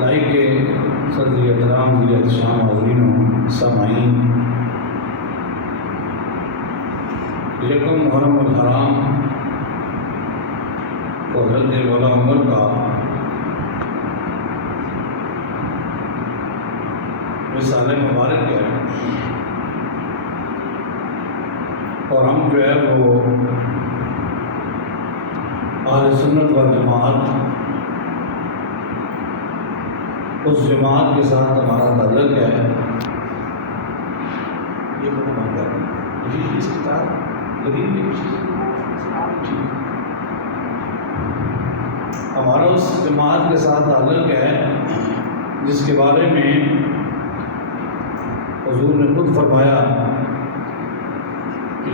لائی کے صدر احترام ذی احتشام حاضرین و سامعین، یکم محرم الحرام کو حضرت مولا عمر کا وصال مبارک ہے، اور ہم جو ہے وہ اہل سنت والجماعت اس جماعت کے ساتھ ہمارا تعلق ہے۔ یہ ہمارا اس جماعت کے ساتھ تعلق ہے جس کے بارے میں حضور نے خود فرمایا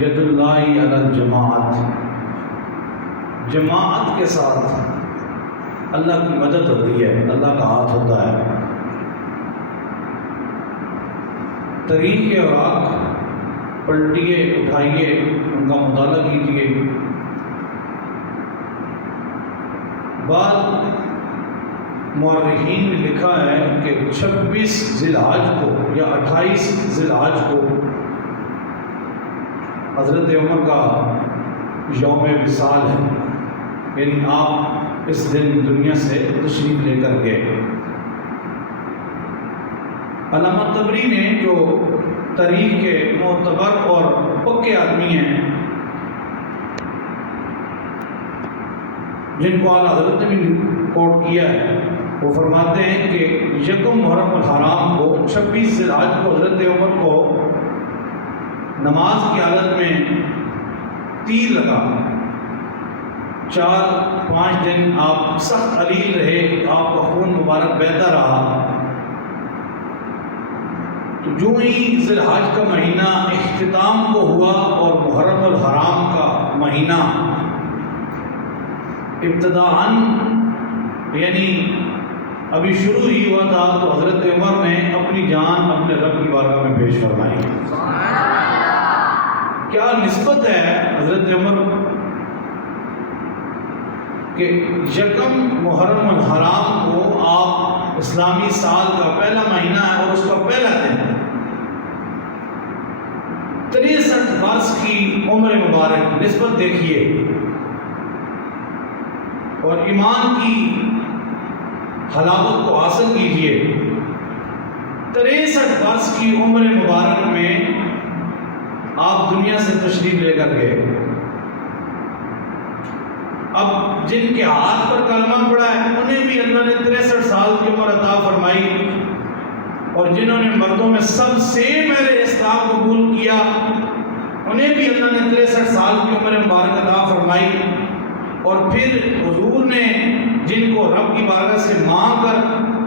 ید اللہ علی الجماعت، جماعت کے ساتھ اللہ کی مدد ہوتی ہے، اللہ کا ہاتھ ہوتا ہے۔ تاریخ کے اوراق پلٹیے، اٹھائیے، ان کا مطالعہ کیجیے۔ بعض مورخین نے لکھا ہے کہ 26 ذی الحج کو یا 28 ذی الحج کو حضرت عمر کا یوم وصال ہے، یعنی آپ اس دن دنیا سے تشریف لے کر گئے۔ علامہ طبری نے جو تاریخ کے معتبر اور پکے آدمی ہیں، جن کو اعلیٰ حضرت نے بھی کوٹ کیا ہے، وہ فرماتے ہیں کہ یکم محرم الحرام کو 26 ذی الحج کو حضرت عمر کو نماز کی حالت میں تیر لگا۔ 4-5 دن آپ سخت علیل رہے، آپ کا خون مبارک بہتا رہا۔ تو جو ہی ذی الحج کا مہینہ اختتام کو ہوا اور محرم الحرام کا مہینہ ابتداءً یعنی ابھی شروع ہی ہوا تھا، تو حضرت عمر نے اپنی جان اپنے رب کی بارگاہ میں پیش فرمائی۔ کیا نسبت ہے حضرت عمر کہ یکم محرم الحرام کو آپ اسلامی سال کا پہلا مہینہ ہے اور اس کا پہلا دن 63 برس کی عمر مبارک، نسبت دیکھیے، اور ایمان کی حلاوت کو حاصل کیجیے۔ 63 برس کی عمر مبارک میں آپ دنیا سے تشریف لے کر گئے۔ اب جن کے ہاتھ پر کلمہ پڑا ہے انہیں بھی اللہ نے 63 سال کی عمر عطا فرمائی، اور جنہوں نے مردوں میں سب سے پہلے اسلام قبول کیا انہیں بھی اللہ نے 63 سال کی عمر مبارک عطا فرمائی، اور پھر حضور نے جن کو رب کی بارگاہ سے مانگ کر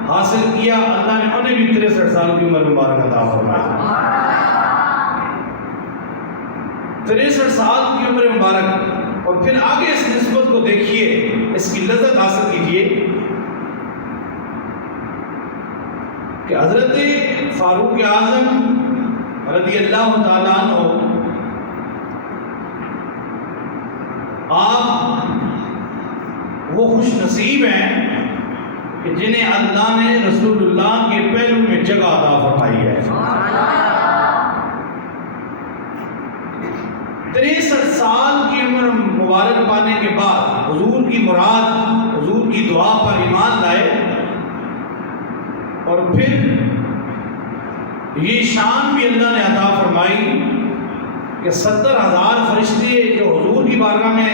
حاصل کیا، اللہ نے انہیں بھی 63 سال کی عمر مبارک عطا فرمائی۔ 63 سال کی عمر مبارک، اور پھر آگے اس نسبت کو دیکھیے، اس کی لذت حاصل کیجیے کہ حضرت فاروق اعظم رضی اللہ تعالیٰ عنہ، آپ وہ خوش نصیب ہیں کہ جنہیں اللہ نے رسول اللہ کے پہلو میں جگہ عطا فرمائی ہے۔ 63 سال کی عمر مبارک پانے کے بعد حضور کی مراد، حضور کی دعا پر ایمان لائے، اور پھر یہ شان بھی اللہ نے عطا فرمائی کہ 70,000 فرشتے جو حضور کی بارگاہ میں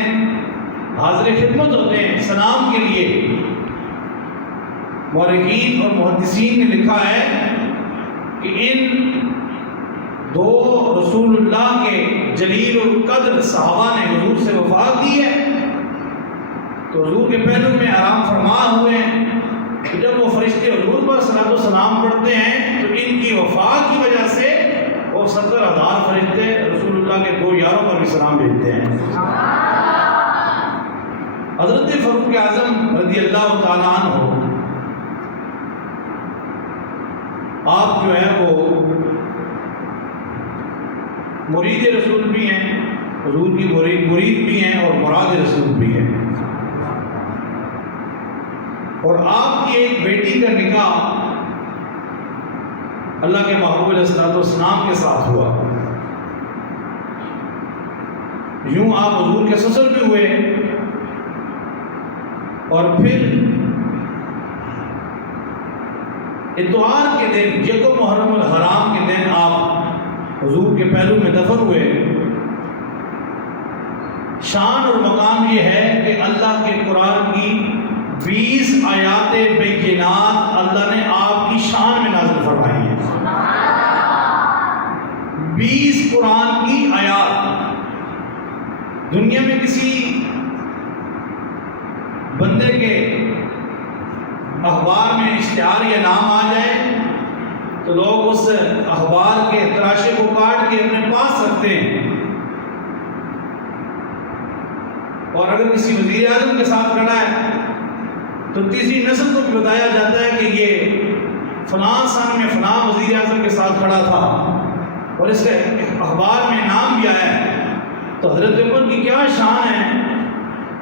حاضر خدمت ہوتے ہیں سلام کے لیے۔ مورخین اور محدثین نے لکھا ہے کہ ان 2 رسول اللہ کے جلیل القدر صحابہ نے حضور سے وفا کی ہے، تو حضور کے پہلو میں آرام فرما ہوئے ہیں کہ جب وہ فرشتے حضور پر صلاۃ و سلام پڑھتے ہیں تو ان کی وفا کی وجہ سے وہ 70,000 فرشتے رسول اللہ کے 2 یاروں پر بھی سلام بھیجتے ہیں۔ حضرت فاروق اعظم رضی اللہ تعالیٰ عنہ، آپ جو ہے وہ مرید رسول بھی ہیں، حضور کی مرید بھی ہیں اور مراد رسول بھی ہیں، اور آپ کی ایک بیٹی کا نکاح اللہ کے محبوب علیہ السلام کے ساتھ ہوا، یوں آپ حضور کے سسر بھی ہوئے، اور پھر اتوار کے دن یکم محرم الحرام کے دن آپ حضور کے پہلو میں دفن ہوئے۔ شان اور مقام یہ ہے کہ اللہ کے قرآن کی 20 آیات بینات اللہ نے آپ کی شان میں نازل فرمائی ہیں۔ 20 قرآن کی آیات، دنیا میں کسی بندے کے اخبار میں اشتہار یا نام آ جائے تو لوگ اس اخبار کے تراشے کو کاٹ کے اپنے پاس رکھتے ہیں، اور اگر کسی وزیر اعظم کے ساتھ کھڑا ہے تو تیسری نسل کو بھی بتایا جاتا ہے کہ یہ فلاں سن میں فلاں وزیر اعظم کے ساتھ کھڑا تھا، اور اس کے اخبار میں نام بھی آیا ہے۔ تو حضرت عمر کی کیا شان ہے،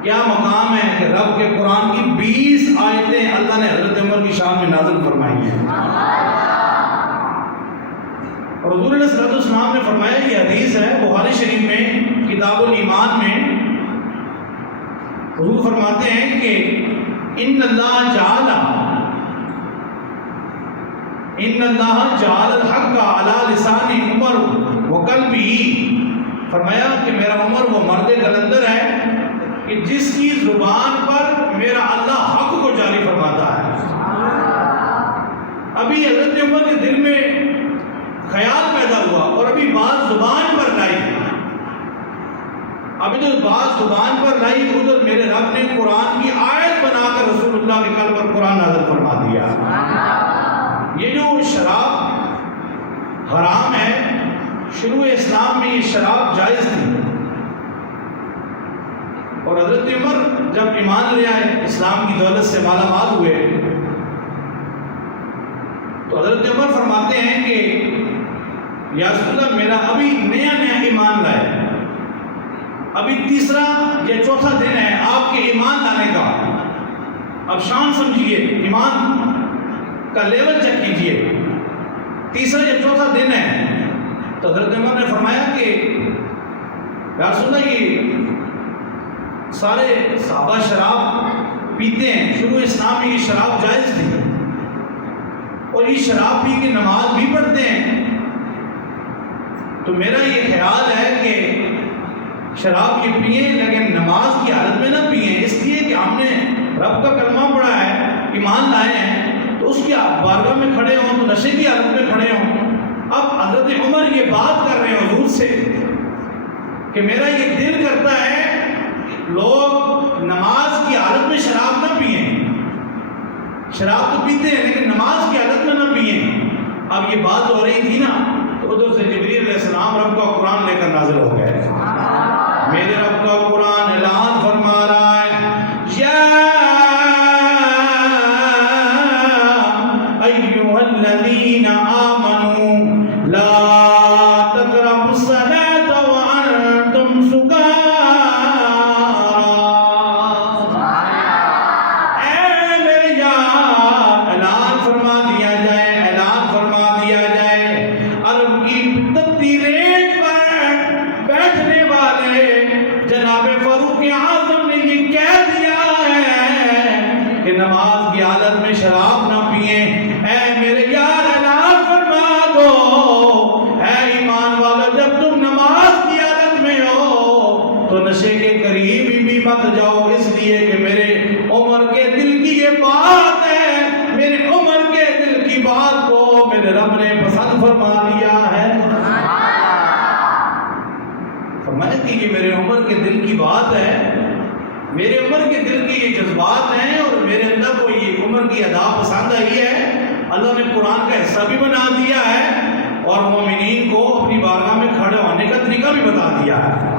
کیا مقام ہے کہ رب کے قرآن کی 20 آیتیں اللہ نے حضرت عمر کی شان میں نازل فرمائی ہیں۔ اور حضور علیہ السلام نے فرمایا، یہ حدیث ہے بخاری شریف میں کتاب الایمان میں، حضور فرماتے ہیں کہ ان اللہ جعل الحق علی لسان عمر وقلبہ، فرمایا کہ میرا عمر وہ مرد قلندر ہے کہ جس کی زبان پر میرا اللہ حق کو جاری فرماتا ہے۔ ابھی حضرت عمر کے دل میں خیال پیدا ہوا اور ابھی بات زبان پر لائی، ابھی جو بات زبان پر لائی ادھر میرے رب نے قرآن کی آیت بنا کر رسول اللہ کے قلب پر قرآن نازل فرما دیا۔ یہ جو شراب حرام ہے، شروع اسلام میں یہ شراب جائز تھی، اور حضرت عمر جب ایمان لے آئے، اسلام کی دولت سے مالا مال ہوئے، تو حضرت عمر فرماتے ہیں کہ یا رسول اللہ میرا ابھی نیا ایمان لائے، ابھی تیسرا یا چوتھا دن ہے آپ کے ایمان لانے کا، اب شان سمجھیے، ایمان کا لیول چیک کیجئے، تیسرا یا چوتھا دن ہے۔ تو حضرت عمر نے فرمایا کہ یا رسول اللہ یہ سارے صحابہ شراب پیتے ہیں، شروع اسلام میں یہ شراب جائز تھی، اور یہ شراب پی کے نماز بھی پڑھتے ہیں، تو میرا یہ خیال ہے کہ شراب یہ پئیں لیکن نماز کی حالت میں نہ پئیں، اس لیے کہ ہم نے رب کا کلمہ پڑھا ہے، ایمان لائے ہیں، تو اس کی بارگاہ میں کھڑے ہوں تو نشے کی حالت میں کھڑے ہوں۔ اب حضرت عمر یہ بات کر رہے ہیں حضور سے کہ میرا یہ دل کرتا ہے لوگ نماز کی حالت میں شراب نہ پئیں، شراب تو پیتے ہیں لیکن نماز کی حالت میں نہ پئیں۔ اب یہ بات ہو رہی تھی نا، تو ادھر سے جبریل علیہ السلام رب کا قرآن لے کر نازل ہو گئے۔ میرے رب کا قرآن اعلان فرما رہا ہے، یا ایھا الذین آمنوا لا تقربوا الصلاة وانتم سکارى، اے میرے یار اعلان فرما دیا جائے، اعلان فرما دیا جائے، عرب کی تپتی ریت پر بیٹھنے والے جناب فاروق اعظم نے یہ کہہ دیا ہے کہ نماز کی حالت میں شراب نہ پئیں۔ اے میرے یار اعلان فرما دو، اے ایمان والو جب تم نماز کی حالت میں ہو تو نشے کے قریب بھی مت جاؤ، اس لیے کہ میرے عمر کے دل کی یہ بات ہے، میرے عمر کے دل کی بات کو میرے رب نے پسند فرما لیا ہے۔ فرمایا کہ یہ میرے عمر کے دل کی بات ہے، میرے عمر کے دل کی یہ جذبات ہیں، اور میرے اندر کو یہ عمر کی ادا پسند آئی ہے، اللہ نے قرآن کا حصہ بھی بنا دیا ہے، اور مومنین کو اپنی بارگاہ میں کھڑے ہونے کا طریقہ بھی بتا دیا ہے۔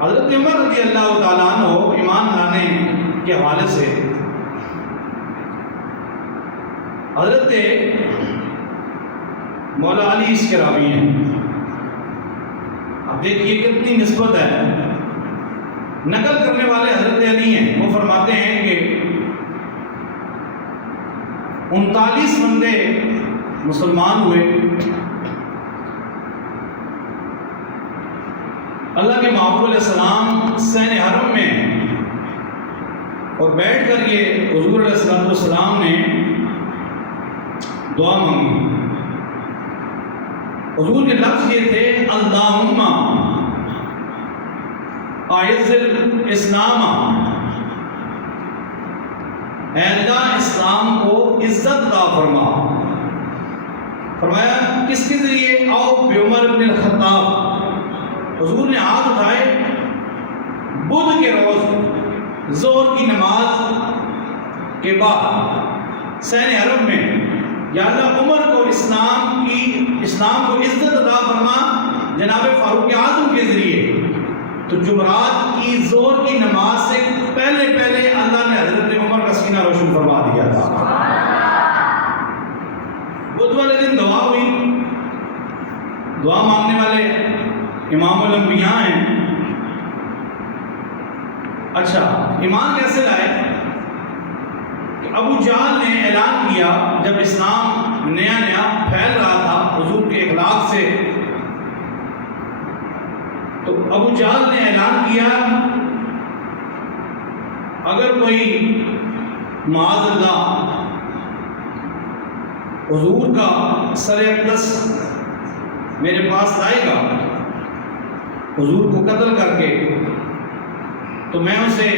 حضرت عمر رضی اللہ تعالیٰ عنہ ایمان لانے کے حوالے سے حضرت مولا علی اس کے راوی ہیں۔ اب دیکھیے کتنی نسبت ہے، نقل کرنے والے حضرت علی ہیں، وہ فرماتے ہیں کہ 39 بندے مسلمان ہوئے. اللہ کے محبوب علیہ السلام صحن حرم میں اور بیٹھ کر یہ حضور علیہ السلام نے دعا مانگی. حضور کے لفظ یہ تھے اللہم اعز الاسلام، اے اللہ اسلام کو عزت عطا فرما. فرمایا کس کے ذریعے؟ او بعمر بن الخطاب. حضور نے ہاتھ اٹھائے بدھ کے روز ظہر کی نماز کے بعد صحن حرم میں، یا اللہ عمر کو اسلام کو عزت عطا فرما جناب فاروق اعظم کے ذریعے. تو جمعرات کی ظہر کی نماز سے پہلے اللہ نے حضرت عمر کا سینہ روشن فرما دیا تھا. بدھ والے دن دعا ہوئی. دعا مانگنے والے امام الانبیاء ہیں. اچھا ایمان کیسے لائے؟ کہ ابو جہل نے اعلان کیا جب اسلام نیا پھیل رہا تھا حضور کے اخلاق سے، تو ابو جہل نے اعلان کیا اگر کوئی معاذ اللہ حضور کا سر اقدس میرے پاس لائے گا حضور کو قتل کر کے، تو میں اسے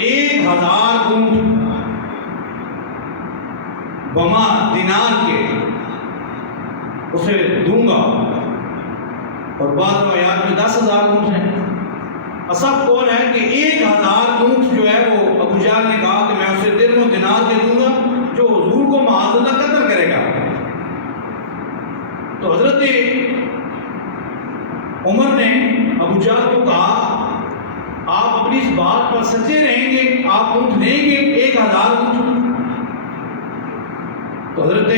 1000 اونٹ بما دینار کے اسے دوں گا. اور بعض روایات میں 10,000 اونٹ ہیں. اصح قول ہے کہ 1000 اونٹ جو ہے وہ ابو جہل نے کہا کہ میں اسے درہم و دینار دے دوں گا جو حضور کو معاذ اللہ قتل کرے گا. تو حضرت عمر نے ابو جہل کو کہا آپ اپنی اس بات پر سچے رہیں گے، آپ اونٹ دیں گے 1000 اونٹ؟ تو حضرت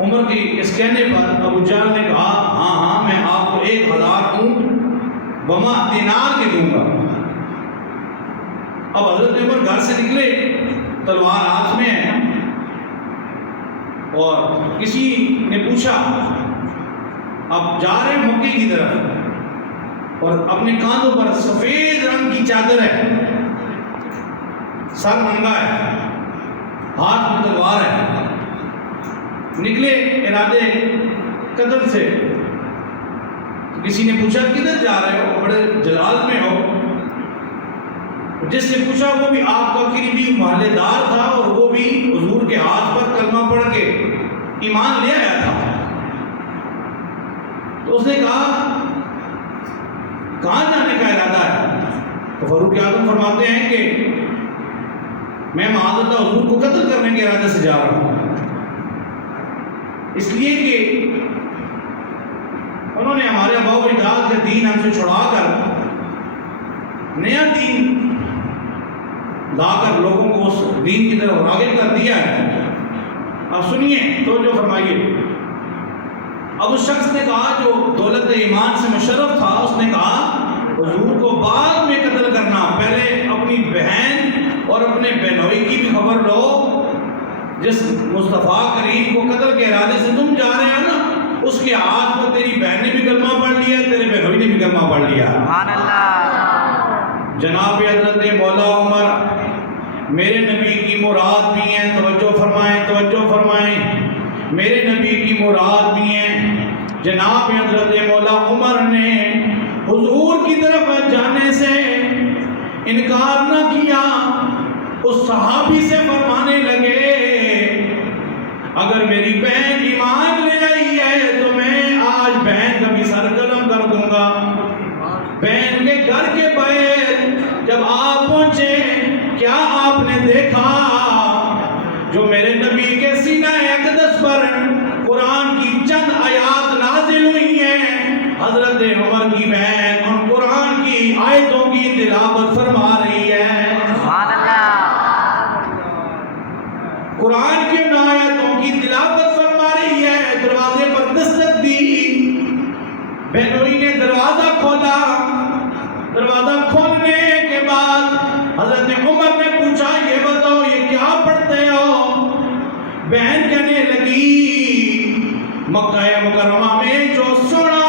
عمر کی اس کہنے پر ابو جہل نے کہا ہاں میں آپ کو 1000 اونٹ بما دینار کے دوں گا. اب حضرت عمر گھر سے نکلے، تلوار ہاتھ میں ہے، اور کسی نے پوچھا اب جا رہے مکے کی طرف اور اپنے کاندھوں پر سفید رنگ کی چادر ہے، سر ننگا ہے، ہاتھ میں تلوار ہے، نکلے ارادے قتل سے. کسی نے پوچھا کدھر جا رہے ہو؟ بڑے جلال میں ہو. جس نے پوچھا وہ بھی آپ کا قریبی محلے دار تھا اور وہ بھی حضور کے ہاتھ پر کلمہ پڑھ کے ایمان لے آیا تھا. تو اس نے کہا کہاں جانے کا ارادہ ہے؟ تو فاروق اعظم فرماتے ہیں کہ میں معاذ اللہ حضور کو قتل کرنے کے ارادے سے جا رہا ہوں. اس لیے کہ انہوں نے ہمارے آباء و اجداد کا دین ہم سے چھڑا کر نیا دین لا کر لوگوں کو اس دین کی طرف راغب کر دیا ہے. اب سنیے توجہ فرمائیے. اب اس شخص نے کہا جو دولت ایمان سے مشرف تھا، اس نے کہا حضور کو بعد میں قتل کرنا، پہلے اپنی بہن اور اپنے بہنوئی کی بھی خبر لو. جس مصطفیٰ کریم کو قتل کے ارادے سے تم جا رہے ہو نا، اس کے ہاتھ پر تیری بہن نے بھی کلمہ پڑھ لیا، تیرے بہنوئی نے بھی کلمہ پڑھ لیا. سبحان اللہ. جناب حضرت مولا عمر میرے نبی کی مراد بھی ہیں. توجہ فرمائیں، توجہ فرمائیں. میرے نبی کی مراد بھی ہیں. جناب حضرت مولا عمر نے حضور کی طرف جانے سے انکار نہ کیا. اس صحابی سے فرمانے لگے اگر میری بہن ایمان لے آئی ہے تو میں آج بہن کا بھی سر قلم کر دوں گا. بہن کے گھر کے باہر جب آپ پہنچے، کیا آپ نے دیکھا جو میرے نبی کے سینہ اقدس پر قرآن کی چند آیات نازل ہوئی ہیں، حضرت عمر کی بہن ان قرآن کی آیتوں کی تلاوت فرما رہی ہے. قرآن کی ان آیتوں کی تلاوت فرما رہی ہے. دروازے پر دستک دی، بہنوئی نے دروازہ کھولا. دروازہ کھولنے کے بعد بہن کہنے لگی مکہ مکرمہ میں جو سنا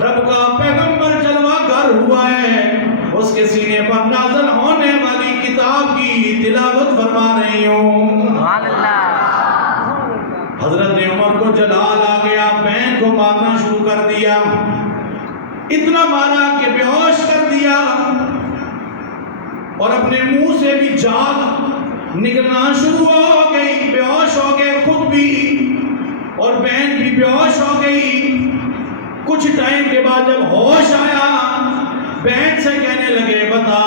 رب کا پیغمبر جلوہ گر ہوا ہے اس کے سینے پر نازل ہونے والی کتاب کی تلاوت فرما رہی ہوں. حضرت عمر کو جلال آ گیا، بہن کو مارنا شروع کر دیا، اتنا مارا کہ بے ہوش کر دیا اور اپنے منہ سے بھی جھاگ نکلنا شروع ہو گئی، بے ہوش ہو گئے خود بھی اور بہن بھی بے ہوش ہو گئی. کچھ ٹائم کے بعد جب ہوش آیا بہن سے کہنے لگے بتا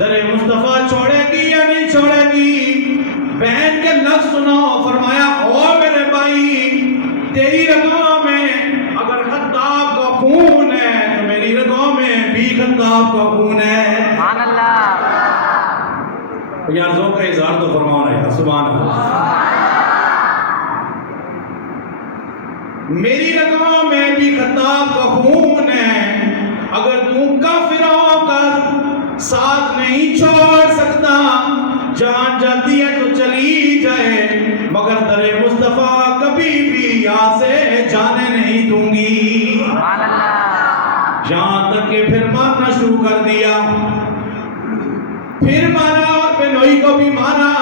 در مصطفیٰ چھوڑے گی یا نہیں چھوڑے گی؟ بہن کے لفظ سنو، فرمایا او میرے بھائی تیری رگوں میں اگر خطاب کا خون ہے تو میری رگوں میں بھی خطاب کا خون ہے. سبحان اللہ. یار ذوق کا اظہار تو فرماؤ رہے سبحان اللہ. میری رگوں میں بھی خطاب کا خون ہے، اگر تم کافروں کا ساتھ نہیں چھوڑ سکتا جان جاتی ہے تو چلی جائے مگر در مصطفیٰ کبھی بھی یہاں سے جانے نہیں دوں گی. یہاں تک کہ پھر مارنا شروع کر دیا، پھر مارا اور بہنوئی کو بھی مارا.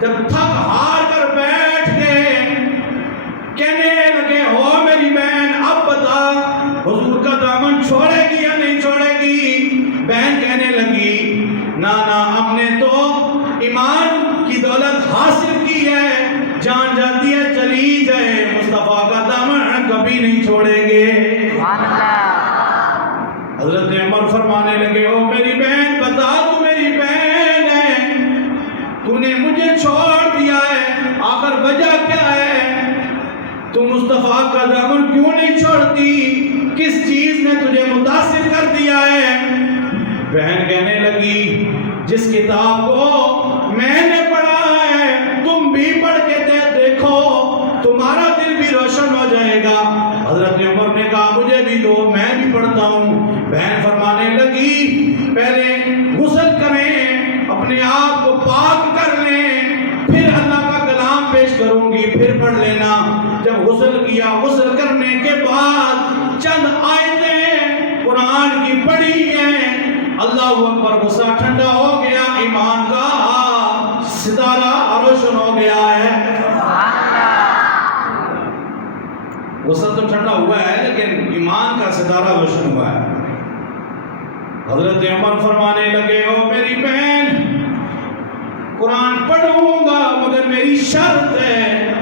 جب تھک ہار کر بیٹھ گئے کہنے لگے ہو میری بہن اب بتا حضور کا دامن چھوڑے گی یا نہیں چھوڑے گی؟ بہن کہنے لگی نا ہم نے تو ایمان کی دولت حاصل کی ہے، جان جاتی ہے چلی جائے مصطفیٰ کا دامن کبھی نہیں چھوڑیں گے. حضرت عمر فرمانے لگے او میری بہن بتا تو میری بہن ہے، تو نے مجھے چھوڑ دیا ہے، آخر وجہ کیا ہے؟ تو مصطفیٰ کا دامن کیوں نہیں چھوڑتی؟ کس چیز نے تجھے متاثر کر دیا ہے؟ بہن کہنے لگی جس کتاب کو میں نے پڑھا ہے تم بھی پڑھ کے دیکھو تمہارا دل بھی روشن ہو جائے گا. حضرت عمر نے کہا مجھے بھی دو میں بھی پڑھتا ہوں. بہن فرمانے لگی پہلے غسل کریں، اپنے آپ کو پاک کر لیں، پھر اللہ کا کلام پیش کروں گی پھر پڑھ لینا. جب غسل کیا، غسل کرنے کے بعد چند آیتیں قرآن کی پڑھی ہیں، اللہ اکبر، غصہ ٹھنڈا ہو گیا، ایمان کا ستارہ روشن ہو گیا ہے. غسل تو ٹھنڈا ہوا ہے لیکن ایمان کا ستارہ روشن ہوا ہے. حضرت عمر فرمانے لگے او میری بہن قرآن پڑھوں گا مگر میری شرط ہے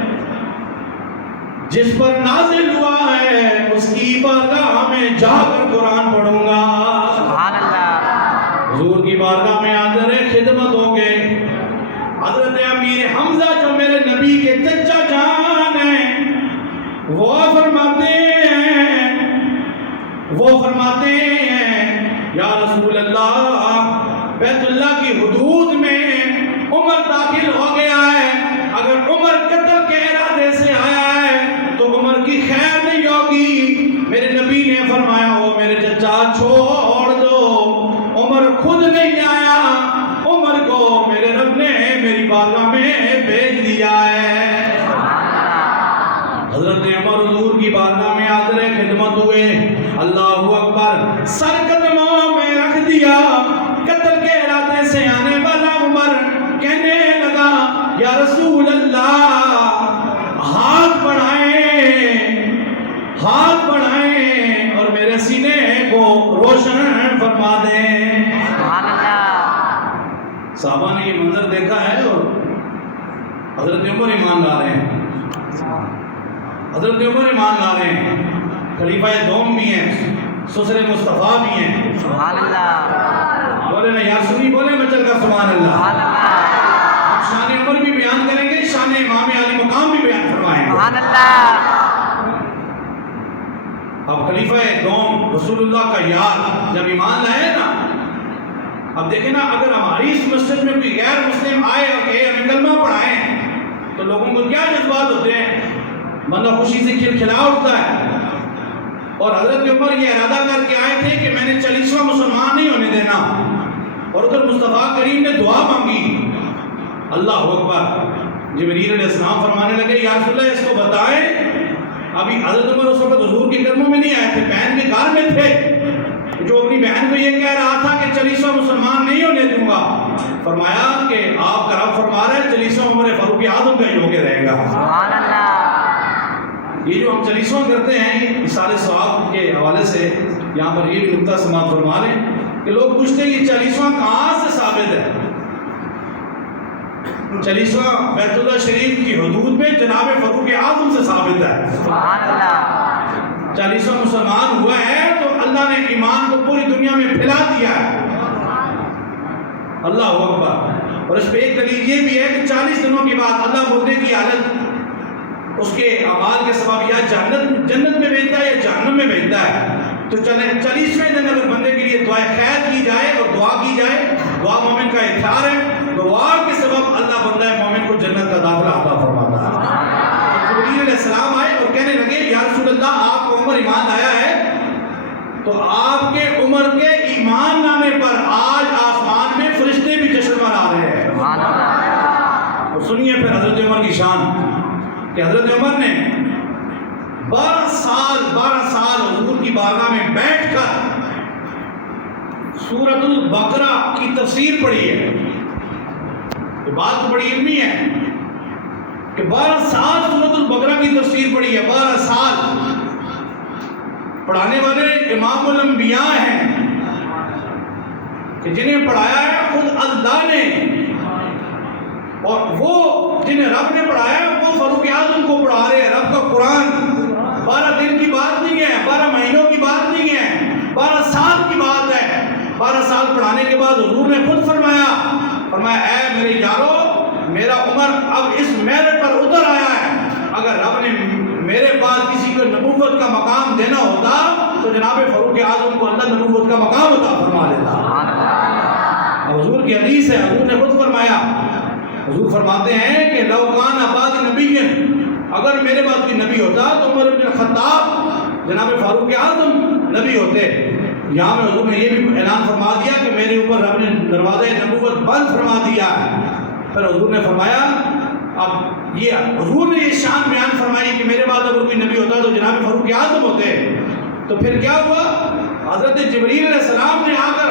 جس پر نازل ہوا ہے اس کی بارگاہ میں جا کر قرآن پڑھوں گا. سبحان اللہ. حضور کی بارگاہ میں حاضر خدمت ہو گئے. حضرت امیر حمزہ جو میرے نبی کے چچا جان ہیں وہ فرماتے ہیں یا رسول اللہ بیت اللہ کی حدود میں عمر داخل ہو گیا ہے، اگر عمر قتل کے ارادے سے آیا ہے تو عمر کی خیر نہیں ہوگی. میرے نبی نے فرمایا ہو میرے چچا چھوڑ دو، عمر خود نہیں آیا، عمر کو میرے رب نے میری بارگاہ میں بھیج دیا ہے. حضرت عمر حضور کی بارگاہ میں حاضر خدمت ہوئے، اللہ اکبر، سر قدموں میں رکھ دیا. قتل کے ارادے سے آنے والا عمر کہنے لگا یا رسول اللہ ہاتھ بڑھائیں اور میرے سینے کو روشن فرما دیں. صحابہ نے یہ منظر دیکھا ہے اور حضرت عمر ایمان لا رہے ہیں. حضرت عمر ایمان لا رہے ہیں، خلیفہ دوم بھی ہیں، سسر مصطفیٰ بھی ہیں. سبحان اللہ. بولے نا یا سنی بولے مچل کا سبحان اللہ. ہم شان عمر بھی بیان کریں گے، شان امام علی مقام بھی بیان فرمائیں گے. سبحان اللہ. اب خلیفہ دوم رسول اللہ کا یار جب ایمان لائے نا، اب دیکھیں نا اگر ہماری اس مسجد میں کوئی غیر مسلم آئے اور کہے ہمیں کلمہ پڑھائیں تو لوگوں کو کیا جذبات ہوتے ہیں؟ بندہ خوشی سے کھلکھلا اٹھتا ہے. اور حضرت عمر یہ ارادہ کر کے آئے تھے کہ میں نے 40واں مسلمان نہیں ہونے دینا، اور ادھر مصطفیٰ کریم نے دعا مانگی. اللہ اکبر. جبریل علیہ السلام فرمانے لگے یا رسول اللہ اس کو بتائیں. ابھی حضرت عمر اس وقت حضور کے قدموں میں نہیں آئے تھے, بہن کے گھر میں تھے, جو اپنی بہن کو یہ کہہ رہا تھا کہ چلیسواں مسلمان نہیں ہونے دوں گا. فرمایا کہ آپ کا رب فرما رہا ہے چلیسواں عمر فاروق اعظم کا ہی ہو کے رہے گا. سبحان اللہ. یہ جو ہم چلیسواں کرتے ہیں مثال ثواب کے حوالے سے یہاں پر یہ بھی نقطہ سماعت فرما لیں کہ لوگ پوچھتے ہیں یہ چلیسواں کہاں سے ثابت ہے. چلیسواں بیت اللہ شریف کی حدود میں جناب فاروق اعظم سے ثابت ہے. سبحان اللہ. چالیسواں مسلمان ہوا ہے تو اللہ نے ایمان کو پوری دنیا میں پھیلا دیا ہے. اللہ اکبر. اور اس پہ ایک دلیل یہ بھی ہے کہ 40 دنوں کے بعد اللہ مردے کی حالت اس کے اعمال کے سبب یا جنت میں بھیجتا ہے یا جہنم میں بھیجتا ہے. تو 40ویں دن اگر بندے کے لیے دعائے خیر کی جائے اور دعا کی جائے, دعا مومن کا اختیار ہے, دعا کے سبب اللہ بندہ مومن کو جنت کا داخلہ عطا فرماتا ہے. جبریل علیہ السلام آئے اور کہنے لگے یا رسول اللہ آپ کو عمر ایمان آیا ہے, تو آپ کے عمر کے ایمان نامے پر آج آسمان میں فرشتے بھی جشن منا رہے ہیں. اور سنیے پھر حضرت عمر کی شان کہ حضرت عمر نے 12 سال حضور کی بارگاہ میں بیٹھ کر سورۃ البقرہ کی تفسیر پڑھی ہے. یہ بات تو بڑی علمی ہے کہ 12 سال سورۃ البقرہ کی تفسیر پڑھی ہے. 12 سال پڑھانے والے امام الانبیاء ہیں کہ جنہیں پڑھایا ہے خود اللہ نے, اور وہ جنہیں رب نے پڑھایا وہ فاروق اعظم کو پڑھا رہے ہیں. رب کا قرآن 12 دن کی بات نہیں ہے, 12 مہینوں کی بات نہیں ہے, 12 سال کی بات ہے. 12 سال پڑھانے کے بعد حضور نے خود فرمایا اے میرے یارو میرا عمر اب اس میرے پر اتر آیا ہے. اگر رب نے میرے بعد کسی کو نبوت کا مقام دینا ہوتا تو جناب فاروق اعظم کو اللہ نبوت کا مقام عطا فرما دیتا. حضور کی حدیث ہے, حضور نے خود فرمایا, حضور فرماتے ہیں کہ لو کان بعد نبی, اگر میرے بعد کوئی نبی ہوتا تو عمر بن الخطاب جناب فاروق اعظم نبی ہوتے. یہاں میں حضور نے یہ بھی اعلان فرما دیا کہ میرے اوپر رب نے دروازہ نبوت بند فرما دیا ہے. پھر حضور نے فرمایا, اب یہ حضور نے یہ شان بیان فرمائی کہ میرے بعد اگر کوئی نبی ہوتا تو جناب فاروق اعظم ہوتے. تو پھر کیا ہوا, حضرت جبریل علیہ السلام نے آ کر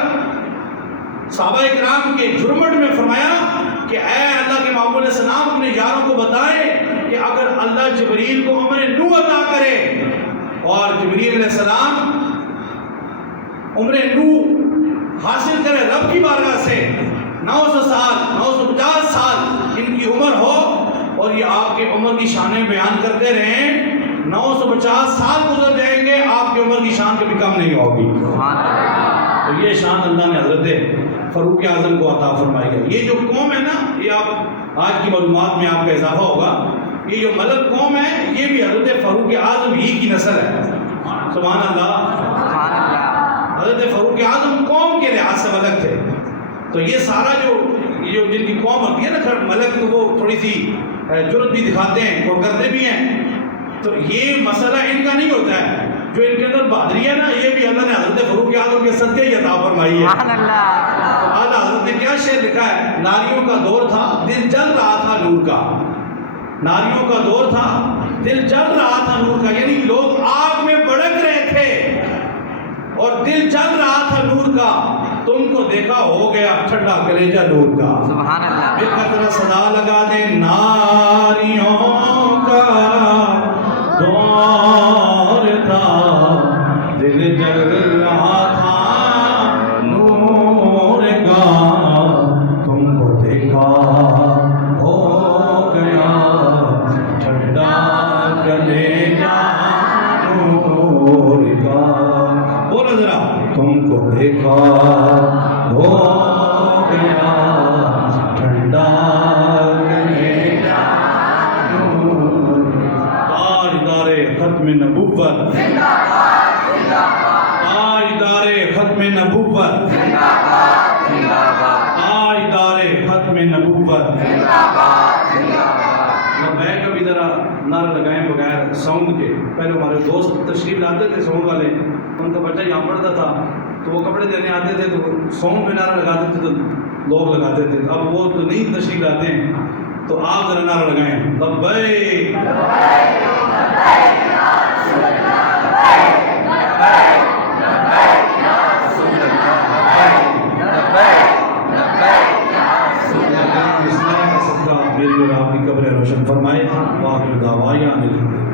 صحابہ کرام کے جھرمٹ میں فرمایا کہ اے اللہ کے محبوب علیہ السلام اپنے یاروں کو بتائیں کہ اگر اللہ جبریل کو عمر نو عطا کرے, اور جبریل علیہ السلام عمر نو حاصل کرے رب کی بارگاہ سے, 900 سال 950 سال ان کی عمر ہو, اور یہ آپ کے عمر کی شانیں بیان کرتے رہیں, 950 سال گزر جائیں گے آپ کی عمر کی شان کبھی کم نہیں ہوگی. تو یہ شان اللہ نے حضرت فاروق اعظم کو عطا فرمائی ہے. یہ جو قوم ہے نا, یہ آپ آج کی معلومات میں آپ کا اضافہ ہوگا, یہ جو ملک قوم ہے یہ بھی حضرت فاروق اعظم ہی کی نسل ہے. سبحان اللہ. حضرت فاروق اعظم قوم کے لحاظ سے ملک تھے. تو یہ سارا جو جن کی قوم ہوتی ہے نا ملک, تو وہ تھوڑی سی جرت بھی دکھاتے ہیں اور کرتے بھی ہیں. تو یہ مسئلہ ان کا نہیں ہوتا ہے, جو ان کے اندر بہادری ہے نا یہ بھی اللہ نے حضرت فاروق اعظم کے صدقے ہی عطا فرمائی ہے. اعلیٰ حضرت نے کیا شعر لکھا ہے, ناریوں کا دور تھا دل جل رہا تھا نور کا. ناریوں کا دور تھا دل جل رہا تھا نور کا, یعنی لوگ آگ میں بھڑک رہے تھے اور دل جل رہا تھا نور کا. تم کو دیکھا ہو گیا ٹھنڈا کلیجہ نور کا. سبحان اللہ. ایک قطرہ صدا لگا دے, ناریوں کا دور تھا دل جل رہا تھا نور کا, تم کو دیکھا ہو گیا ٹھنڈا کلیجہ نور کا. بولو ذرا, تم کو دیکھا ہو گیا ٹھنڈا کلیجہ نور کا. تاجدار ختم نبوت, تاجدار ختم نبوت, تاجدار ختم نبوت. میں کبھی ذرا نعرہ لگائیں بغیر ساؤنڈ کے. پہلے ہمارے دوست تشریف لاتے تھے ساؤنڈ والے, ان کا بچہ یہاں پڑھتا تھا تو وہ کپڑے دینے آتے تھے تو ساؤنڈ پہ نعرہ لگاتے تھے تو لوگ لگاتے تھے. اب وہ تو نہیں تشریف لاتے ہیں, تو آپ ذرا نعرہ لگائیں لبیک اسلام کا صدقہ میری اور آپ کی قبر روشن فرمائے. وآخر دعوانا الحمدللہ.